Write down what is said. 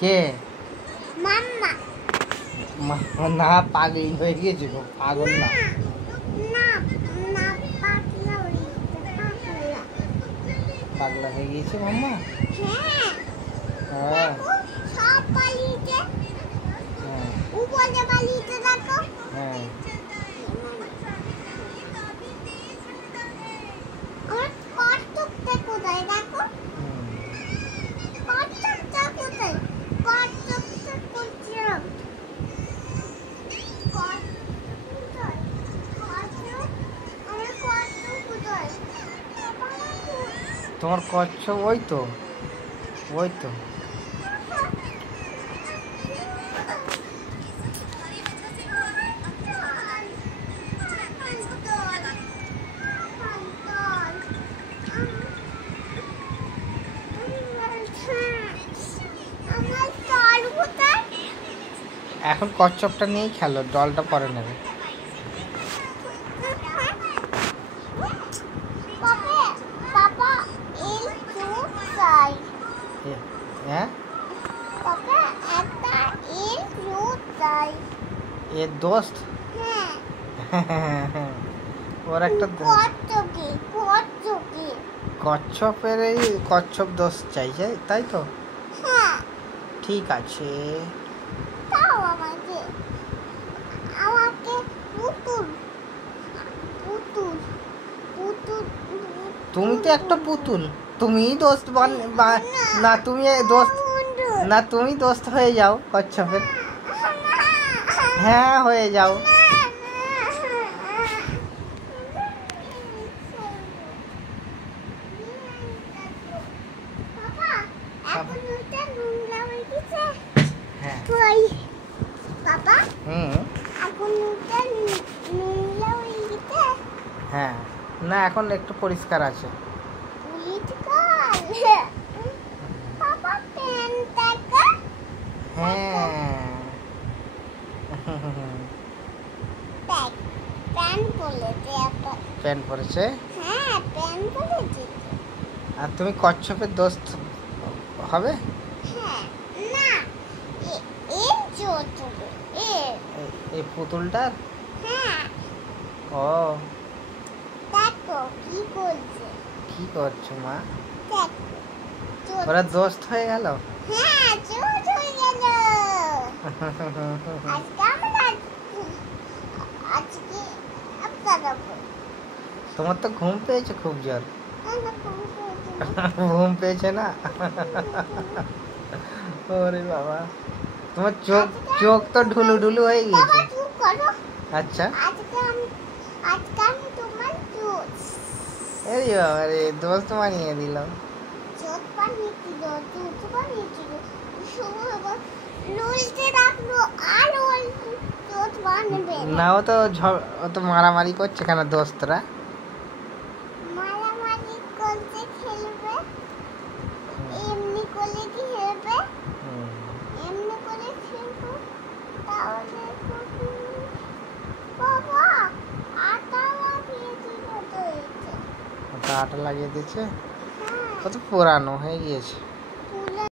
কে? মাম্মা। না, পাগল হয়ে গেছে গো, পাগল না। না না পাগলা হইছে, পাগলা। পাগলা হয়ে গিয়েছে মাম্মা? হ্যাঁ। হ্যাঁ। দেখো সব বালিতে, হ্যাঁ। উপরে বালিতে দেখো। হ্যাঁ। আমার কচ্ছপটা কোথায় দেখো? কচ্ছপটা কোথায়? কচ্ছপটা কোথায়? কোথায়? কচ্ছপ? আমার কচ্ছপ কোথায়? তোমার কচ্ছপ ওই তো, ওই তো। এখন কচ্ছপটা নিয়েই খেলো, জলটা পরে নেবে। হ্যাঁ, এর দোস্ত। ওর একটা কচ্ছপের, এই কচ্ছপ দোস্ত চাইছে, তাই তো? ঠিক আছে। তুমি তো একটা পুতুল, তুমি দোস্ত না, তুমি দোস্ত না, তুমি দোস্ত হয়ে যাও কচ্ছপের। হ্যাঁ, হয়ে যাও। হ্যাঁ, না এখন একটু পরিষ্কার আছে। প্যান্ট পরেছে। আর তুমি কচ্ছপের দোস্ত হবে? এই পুতুলটার? ও, কি করছো মা? ওরা দোস্ত হয়ে গেল। তোমার তো ঘুম পেয়েছে খুব জোর। ঘুম পেয়েছে না? ওরে বাবা, তোমার চোখ তো ঢুলু ঢুলু হয়ে গিয়েছে। আচ্ছা, এই বাবা রে, দোস্ত বানিয়ে দিল। না, ও তো মারামারি করছে কেন দোস্তরা? আটা লাগিয়ে দিয়েছে, কত পুরানো হয়ে গিয়েছে।